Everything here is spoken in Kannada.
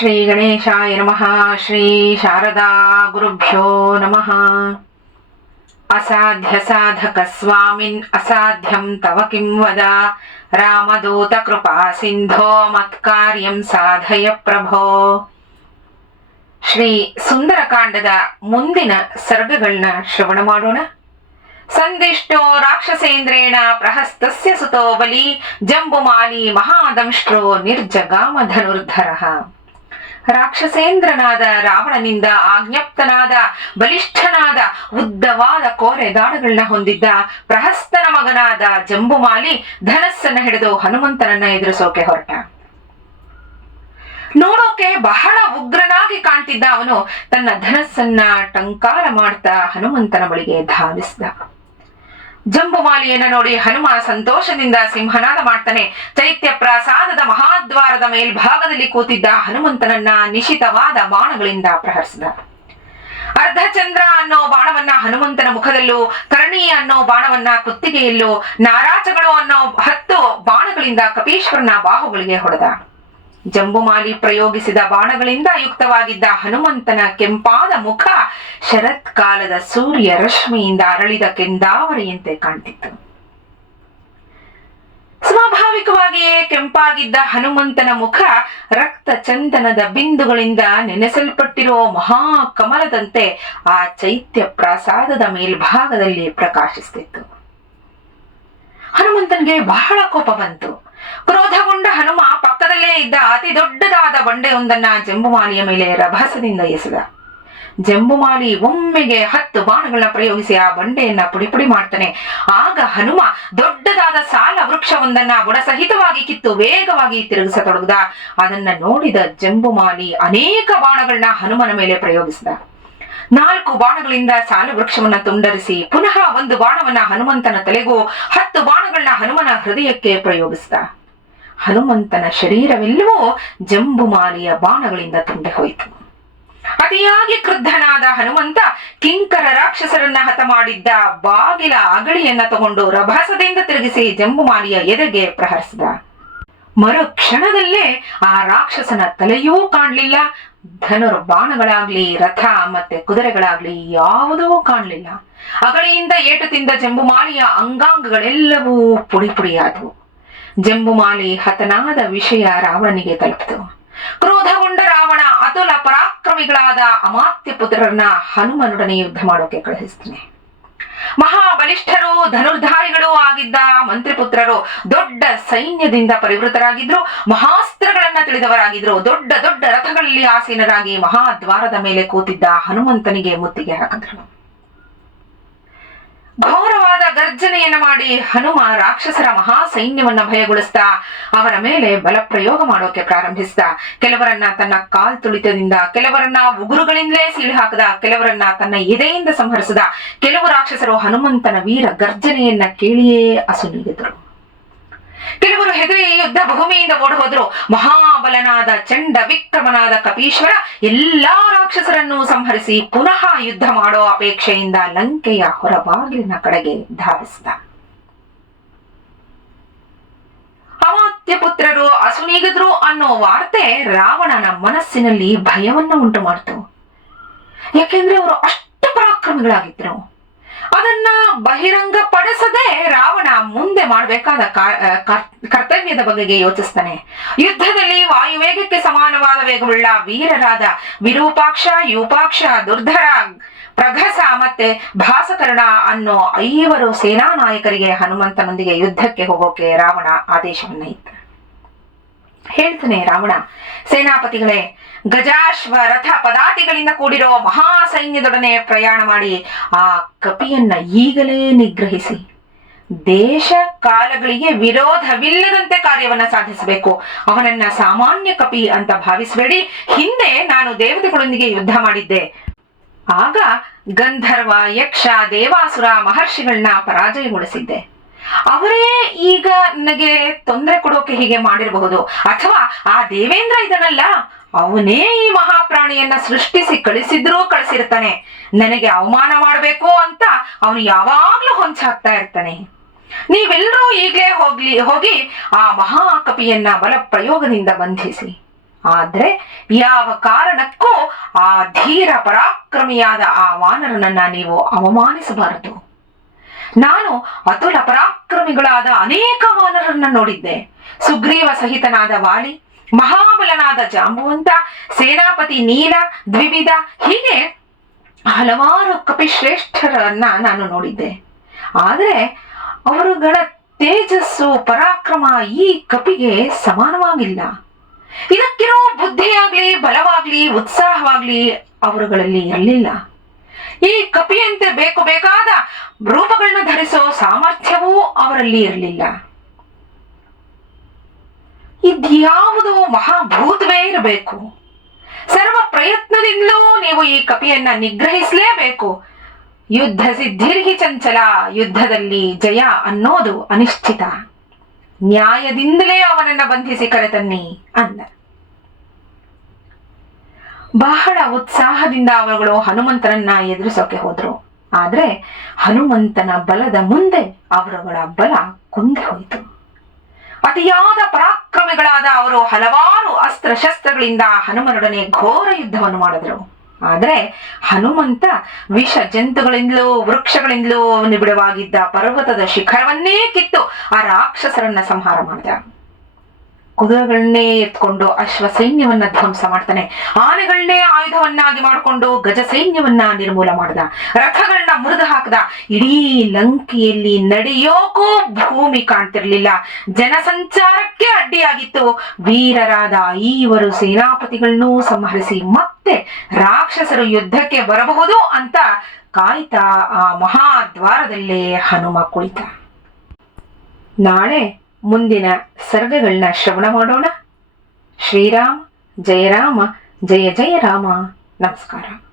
ಶ್ರೀ ಗಣೇಶಾಯ ನಮಃ ಶ್ರೀ ಶಾರದಾ ಗುರುಭ್ಯೋ ನಮಃ ಅಸಾಧ್ಯ ಸಾಧಕ ಸ್ವಾಮಿನ್ ಅಸಾಧ್ಯಂ ತವ ಕಿಂ ವದ ರಾಮದೂತ ಕೃಪಾ ಸಿಂಧೋ ಮತ್ಕಾರ್ಯಂ ಸಾಧಯ ಪ್ರಭೋ ಶ್ರೀ ಸುಂದರಕಾಂಡದ ಮುಂದಿನ ಸರ್ಗಗಳನ್ನ ಶ್ರವಣ ಮಾಡೋಣ. ಸಂದಿಷ್ಟೋ ರಾಕ್ಷಸೇಂದ್ರೇಣ ಪ್ರಹಸ್ತಸ್ಯ ಸುತೋ ಬಲಿ ಜಂಬುಮಾಲಿ ಮಹಾದಂಷ್ಟ್ರೋ ನಿರ್ಜಗಾಮ ರಾಕ್ಷಸೇಂದ್ರನಾದ ರಾವಣನಿಂದ ಆಜ್ಞಪ್ತನಾದ, ಬಲಿಷ್ಠನಾದ, ಉದ್ದವಾದ ಕೋರೆ ದಾಡಗಳನ್ನ ಹೊಂದಿದ್ದ ಪ್ರಹಸ್ತನ ಮಗನಾದ ಜಂಬುಮಾಲಿ ಧನಸ್ಸನ್ನ ಹಿಡಿದು ಹನುಮಂತನನ್ನ ಎದುರಿಸೋಕೆ ಹೊರಟ. ನೋಡೋಕೆ ಬಹಳ ಉಗ್ರನಾಗಿ ಕಾಣ್ತಿದ್ದ ಅವನು ತನ್ನ ಧನಸ್ಸನ್ನ ಟಂಕಾರ ಮಾಡ್ತಾ ಹನುಮಂತನ ಬಳಿಗೆ ಧಾವಿಸಿದ. ಜಂಬುಮಾಲಿಯನ್ನ ನೋಡಿ ಹನುಮ ಸಂತೋಷದಿಂದ ಸಿಂಹನಾದ ಮಾಡ್ತಾನೆ. ಚೈತ್ಯ ಪ್ರಸಾದದ ಮಹಾದ್ವಾರದ ಮೇಲ್ಭಾಗದಲ್ಲಿ ಕೂತಿದ್ದ ಹನುಮಂತನನ್ನ ನಿಶಿತವಾದ ಬಾಣಗಳಿಂದ ಪ್ರಹರಿಸಿದ. ಅರ್ಧಚಂದ್ರ ಅನ್ನೋ ಬಾಣವನ್ನ ಹನುಮಂತನ ಮುಖದಲ್ಲೂ ಕರ್ಣಿ ಅನ್ನೋ ಬಾಣವನ್ನ ಕುತ್ತಿಗೆಯಲ್ಲೂ ನಾರಾಚಗಳು ಅನ್ನೋ ಹತ್ತು ಬಾಣಗಳಿಂದ ಕಪೀಶ್ವರನ ಬಾಹುಗಳಿಗೆ ಹೊಡೆದ. ಜಂಬುಮಾಲಿ ಪ್ರಯೋಗಿಸಿದ ಬಾಣಗಳಿಂದ ಯುಕ್ತವಾಗಿದ್ದ ಹನುಮಂತನ ಕೆಂಪಾದ ಮುಖ ಶರತ್ಕಾಲದ ಸೂರ್ಯ ರಶ್ಮಿಯಿಂದ ಅರಳಿದ ಕೆಂದಾವರಿಯಂತೆ ಕಾಣ್ತಿತ್ತು. ಸ್ವಾಭಾವಿಕವಾಗಿಯೇ ಕೆಂಪಾಗಿದ್ದ ಹನುಮಂತನ ಮುಖ ರಕ್ತ ಚಂದನದ ಬಿಂದುಗಳಿಂದ ನೆನೆಸಲ್ಪಟ್ಟಿರೋ ಮಹಾಕಮಲದಂತೆ ಆ ಚೈತ್ಯ ಪ್ರಸಾದದ ಮೇಲ್ಭಾಗದಲ್ಲಿ ಪ್ರಕಾಶಿಸ್ತಿತ್ತು. ಹನುಮಂತನಿಗೆ ಬಹಳ ಕೋಪ ಬಂತು. ಕ್ರೋಧಗೊಂಡ ಹನುಮ ಪಕ್ಕದಲ್ಲೇ ಇದ್ದ ಅತಿ ದೊಡ್ಡದಾದ ಬಂಡೆಯೊಂದನ್ನ ಜಂಬುಮಾಲಿಯ ಮೇಲೆ ರಭಸದಿಂದ ಎಸೆದ. ಜಂಬುಮಾಲಿ ಒಮ್ಮೆಗೆ ಹತ್ತು ಬಾಣಗಳನ್ನ ಪ್ರಯೋಗಿಸಿ ಆ ಬಂಡೆಯನ್ನ ಪುಡಿ ಪುಡಿ ಮಾಡ್ತಾನೆ. ಆಗ ಹನುಮ ದೊಡ್ಡದಾದ ಸಾಲ ವೃಕ್ಷವೊಂದನ್ನ ಬುಡಸಹಿತವಾಗಿ ಕಿತ್ತು ವೇಗವಾಗಿ ತಿರುಗಿಸತೊಡಗಿದ. ಅದನ್ನ ನೋಡಿದ ಜಂಬುಮಾಲಿ ಅನೇಕ ಬಾಣಗಳನ್ನ ಹನುಮನ ಮೇಲೆ ಪ್ರಯೋಗಿಸಿದ. ನಾಲ್ಕು ಬಾಣಗಳಿಂದ ಸಾಲ ವೃಕ್ಷವನ್ನ ತುಂಡರಿಸಿ ಪುನಃ ಒಂದು ಬಾಣವನ್ನ ಹನುಮಂತನ ತಲೆಗೂ ಹತ್ತು ಬಾಣಗಳನ್ನ ಹನುಮನ ಹೃದಯಕ್ಕೆ ಪ್ರಯೋಗಿಸಿದ. ಹನುಮಂತನ ಶರೀರವೆಲ್ಲವೂ ಜಂಬುಮಾಲಿಯ ಬಾಣಗಳಿಂದ ತುಂಬಿ ಹೋಯಿತು. ಅತಿಯಾಗಿ ಕ್ರುದ್ಧನಾದ ಹನುಮಂತ ಕಿಂಕರ ರಾಕ್ಷಸರನ್ನ ಹತ ಮಾಡಿದ್ದ ಬಾಗಿಲ ಅಗಳಿಯನ್ನ ತಗೊಂಡು ರಭಸದಿಂದ ತಿರುಗಿಸಿ ಜಂಬುಮಾಲಿಯ ಎದೆಗೆ ಪ್ರಹರಿಸಿದ. ಮರು ಕ್ಷಣದಲ್ಲೇ ಆ ರಾಕ್ಷಸನ ತಲೆಯೂ ಕಾಣಲಿಲ್ಲ, ಧನುರ್ ಬಾಣಗಳಾಗ್ಲಿ, ರಥ ಮತ್ತೆ ಕುದುರೆಗಳಾಗ್ಲಿ ಯಾವುದೂ ಕಾಣಲಿಲ್ಲ. ಅಗಳಿಯಿಂದ ಏಟು ತಿಂದ ಜಂಬುಮಾಲಿಯ ಅಂಗಾಂಗಗಳೆಲ್ಲವೂ ಪುಡಿ ಪುಡಿಯಾದವು. ಜಂಬುಮಾಲಿ ಹತನಾದ ವಿಷಯ ರಾವಣನಿಗೆ ತಲುಪಿತು. ಕ್ರೋಧಗೊಂಡ ರಾವಣ ಅತುಲ ಪರಾಕ್ರಮಿಗಳಾದ ಅಮಾತ್ಯ ಪುತ್ರರನ್ನ ಹನುಮನೊಡನೆ ಯುದ್ಧ ಮಾಡೋಕೆ ಕಳುಹಿಸ್ತಾನೆ. ಮಹಾಬಲಿಷ್ಠರು, ಧನುರ್ಧಾರಿಗಳು ಆಗಿದ್ದ ಮಂತ್ರಿಪುತ್ರರು ದೊಡ್ಡ ಸೈನ್ಯದಿಂದ ಪರಿವೃತರಾಗಿದ್ರು, ಮಹಾಸ್ತ್ರಗಳನ್ನ ತಿಳಿದವರಾಗಿದ್ರು, ದೊಡ್ಡ ದೊಡ್ಡ ರಥಗಳಲ್ಲಿ ಆಸೀನರಾಗಿ ಮಹಾದ್ವಾರದ ಮೇಲೆ ಕೂತಿದ್ದ ಹನುಮಂತನಿಗೆ ಮುತ್ತಿಗೆ ಹಾಕಿದ್ರು. ಘೋರವಾದ ಗರ್ಜನೆಯನ್ನ ಮಾಡಿ ಹನುಮ ರಾಕ್ಷಸರ ಮಹಾ ಸೈನ್ಯವನ್ನ ಭಯಗೊಳಿಸ್ತಾ ಅವರ ಮೇಲೆ ಬಲ ಪ್ರಯೋಗ ಮಾಡೋಕೆ ಪ್ರಾರಂಭಿಸಿದ ಕೆಲವರನ್ನ ತನ್ನ ಕಾಲ್ ತುಳಿತದಿಂದ, ಕೆಲವರನ್ನ ಉಗುರುಗಳಿಂದಲೇ ಸೀಳು ಹಾಕದ, ಕೆಲವರನ್ನ ತನ್ನ ಎದೆಯಿಂದ ಸಂಹರಿಸದ, ಕೆಲವು ರಾಕ್ಷಸರು ಹನುಮಂತನ ವೀರ ಗರ್ಜನೆಯನ್ನ ಕೇಳಿಯೇ ಅಸುನೀಗಿದ್ರು ಕೆಲವರು ಹೆದರಿ ಯುದ್ಧ ಭೂಮಿಯಿಂದ ಓಡ ಹೋದ್ರು ಮಹಾಬಲನಾದ ಚಂಡ ವಿಕ್ರಮನಾದ ಕಪೀಶ್ವರ ಎಲ್ಲಾ ರಾಕ್ಷಸರನ್ನು ಸಂಹರಿಸಿ ಪುನಃ ಯುದ್ಧ ಮಾಡೋ ಅಪೇಕ್ಷೆಯಿಂದ ಲಂಕೆಯ ಹೊರಬಾಗಿಲಿನ ಕಡೆಗೆ ಧಾವಿಸಿದ. ಅಮಾತ್ಯ ಪುತ್ರರು, ಅಸುನೀಗಿದ್ರು ಅನ್ನೋ ವಾರ್ತೆ ರಾವಣನ ಮನಸ್ಸಿನಲ್ಲಿ ಭಯವನ್ನು ಉಂಟು ಮಾಡಿತು ಯಾಕೆಂದ್ರೆ ಅವರು ಅಷ್ಟು ಪರಾಕ್ರಮಿಗಳಾಗಿದ್ರು. ಅದನ್ನ ಬಹಿರಂಗ ಪಡಿಸದೆ ರಾವಣ ಮುಂದೆ ಮಾಡಬೇಕಾದ ಕರ್ತವ್ಯದ ಬಗೆಗೆ ಯೋಚಿಸ್ತಾನೆ. ಯುದ್ಧದಲ್ಲಿ ವಾಯುವೇಗಕ್ಕೆ ಸಮಾನವಾದ ವೇಗವುಳ್ಳ ವೀರರಾದ ವಿರೂಪಾಕ್ಷ, ಯೂಪಾಕ್ಷ, ದುರ್ಧರ, ಪ್ರಘಸ ಮತ್ತೆ ಭಾಸಕರ್ಣ ಅನ್ನೋ ಐವರು ಸೇನಾ ನಾಯಕರಿಗೆ ಹನುಮಂತನೊಂದಿಗೆ ಯುದ್ಧಕ್ಕೆ ಹೋಗೋಕೆ ರಾವಣ ಆದೇಶವನ್ನ ಇತ್ತ ಹೇಳ್ತಾನೆ ರಾವಣ. ಸೇನಾಪತಿಗಳೇ ಗಜಾಶ್ವ ರಥ ಪದಾತಿಗಳಿಂದ ಕೂಡಿರೋ ಮಹಾ ಸೈನ್ಯದೊಡನೆ ಪ್ರಯಾಣ ಮಾಡಿ ಆ ಕಪಿಯನ್ನ ಈಗಲೇ ನಿಗ್ರಹಿಸಿ. ದೇಶ ಕಾಲಗಳಿಗೆ ವಿರೋಧವಿಲ್ಲದಂತೆ ಕಾರ್ಯವನ್ನ ಸಾಧಿಸಬೇಕು. ಅವನನ್ನ ಸಾಮಾನ್ಯ ಕಪಿ ಅಂತ ಭಾವಿಸಬೇಡಿ. ಹಿಂದೆ ನಾನು ದೇವತೆಗಳೊಂದಿಗೆ ಯುದ್ಧ ಮಾಡಿದ್ದೆ. ಆಗ ಗಂಧರ್ವ, ಯಕ್ಷ, ದೇವಾಸುರ ಮಹರ್ಷಿಗಳನ್ನ ಪರಾಜಯಗೊಳಿಸಿದ್ದೆ. ಅವರೇ ಈಗ ನನಗೆ ತೊಂದರೆ ಕೊಡೋಕೆ ಹೀಗೆ ಮಾಡಿರಬಹುದು. ಅಥವಾ ಆ ದೇವೇಂದ್ರ ಇದನ್ನಲ್ಲ ಅವನೇ ಈ ಮಹಾಪ್ರಾಣಿಯನ್ನ ಸೃಷ್ಟಿಸಿ ಕಳಿಸಿದ್ರೂ ಕಳಿಸಿರ್ತಾನೆ. ನನಗೆ ಅವಮಾನ ಮಾಡಬೇಕು ಅಂತ ಅವನು ಯಾವಾಗ್ಲೂ ಹೊಂಚಾಕ್ತಾ ಇರ್ತಾನೆ. ನೀವೆಲ್ಲರೂ ಈಗಲೇ ಹೋಗ್ಲಿ, ಹೋಗಿ ಆ ಮಹಾಕಪಿಯನ್ನ ಬಲ ಪ್ರಯೋಗದಿಂದ ಬಂಧಿಸಿ. ಆದ್ರೆ ಯಾವ ಕಾರಣಕ್ಕೂ ಆ ಧೀರ ಪರಾಕ್ರಮಿಯಾದ ಆ ವಾನರನನ್ನ ನೀವು ಅವಮಾನಿಸಬಾರದು. ನಾನು ಅತುಲ ಪರಾಕ್ರಮಿಗಳಾದ ಅನೇಕ ವಾನರನ್ನ ನೋಡಿದ್ದೆ. ಸುಗ್ರೀವ ಸಹಿತನಾದ ವಾಲಿ, ಮಹಾಬಲನಾದ ಜಾಂಬುವಂತ, ಸೇನಾಪತಿ ನೀಲ, ದ್ವಿವಿಧ, ಹೀಗೆ ಹಲವಾರು ಕಪಿಶ್ರೇಷ್ಠರನ್ನ ನಾನು ನೋಡಿದ್ದೆ. ಆದರೆ ಅವರುಗಳ ತೇಜಸ್ಸು, ಪರಾಕ್ರಮ ಈ ಕಪಿಗೆ ಸಮಾನವಾಗಿಲ್ಲ. ಇದಕ್ಕಿರೋ ಬುದ್ಧಿಯಾಗ್ಲಿ, ಬಲವಾಗ್ಲಿ, ಉತ್ಸಾಹವಾಗ್ಲಿ ಅವರುಗಳಲ್ಲಿ ಇರಲಿಲ್ಲ ಈ ಕಪಿಯಂತೆ ಬೇಕು ಬೇಕಾದ ರೂಪಗಳನ್ನ ಧರಿಸೋ ಸಾಮರ್ಥ್ಯವೂ ಅವರಲ್ಲಿ ಇರಲಿಲ್ಲ. ಇದ್ಯಾವುದೋ ಮಹಾಭೂತವೇ ಇರಬೇಕು. ಸರ್ವ ಪ್ರಯತ್ನದಿಂದಲೂ ನೀವು ಈ ಕಪಿಯನ್ನ ನಿಗ್ರಹಿಸಲೇಬೇಕು. ಯುದ್ಧ ಸಿದ್ಧಿರ್ಹಿ ಚಂಚಲ, ಯುದ್ಧದಲ್ಲಿ ಜಯ ಅನ್ನೋದು ಅನಿಶ್ಚಿತ. ನ್ಯಾಯದಿಂದಲೇ ಅವನನ್ನ ಬಂಧಿಸಿ ಕರೆತನ್ನಿ, ಅಂದ. ಬಹಳ ಉತ್ಸಾಹದಿಂದ ಅವರುಗಳು ಹನುಮಂತರನ್ನ ಎದುರಿಸೋಕೆ ಹೋದ್ರು. ಆದ್ರೆ ಹನುಮಂತನ ಬಲದ ಮುಂದೆ ಅವರುಗಳ ಬಲ ಕುಂದಿ ಹೋಯಿತು. ಅತಿಯಾದ ಪರಾಕ್ರಮಿಗಳಾದ ಅವರು ಹಲವಾರು ಅಸ್ತ್ರ ಶಸ್ತ್ರಗಳಿಂದ ಹನುಮನೊಡನೆ ಘೋರ ಯುದ್ಧವನ್ನು ಮಾಡಿದ್ರು. ಆದ್ರೆ ಹನುಮಂತ ವಿಷ ಜಂತುಗಳಿಂದಲೂ ವೃಕ್ಷಗಳಿಂದಲೂ ನಿಬಿಡವಾಗಿದ್ದ ಪರ್ವತದ ಶಿಖರವನ್ನೇ ಕಿತ್ತು ಆ ರಾಕ್ಷಸರನ್ನ ಸಂಹಾರ ಮಾಡಿದ. ಕುದುರೆಗಳನ್ನೇ ಎತ್ಕೊಂಡು ಅಶ್ವ ಸೈನ್ಯವನ್ನ ಧ್ವಂಸ ಮಾಡ್ತಾನೆ. ಆನೆಗಳನ್ನೇ ಆಯುಧವನ್ನಾಗಿ ಮಾಡಿಕೊಂಡು ಗಜ ಸೈನ್ಯವನ್ನ ನಿರ್ಮೂಲ ಮಾಡ್ದ. ರಥಗಳನ್ನ ಮುರಿದು ಹಾಕ್ದ. ಇಡೀ ಲಂಕೆಯಲ್ಲಿ ನಡೆಯೋಕೂ ಭೂಮಿ ಕಾಣ್ತಿರ್ಲಿಲ್ಲ. ಜನಸಂಚಾರಕ್ಕೆ ಅಡ್ಡಿಯಾಗಿತ್ತು. ವೀರರಾದ ಈವರು ಸೇನಾಪತಿಗಳನ್ನೂ ಸಂಹರಿಸಿ ಮತ್ತೆ ರಾಕ್ಷಸರು ಯುದ್ಧಕ್ಕೆ ಬರಬಹುದು ಅಂತ ಕಾಯ್ತಾ ಆ ಮಹಾದ್ವಾರದಲ್ಲೇ ಹನುಮ ಕುಳಿತ. ನಾಳೆ ಮುಂದಿನ ಸರ್ಗಗಳನ್ನ ಶ್ರವಣ ಮಾಡೋಣ. ಶ್ರೀರಾಮ ಜಯ ರಾಮ ಜಯ ಜಯ ರಾಮ. ನಮಸ್ಕಾರ.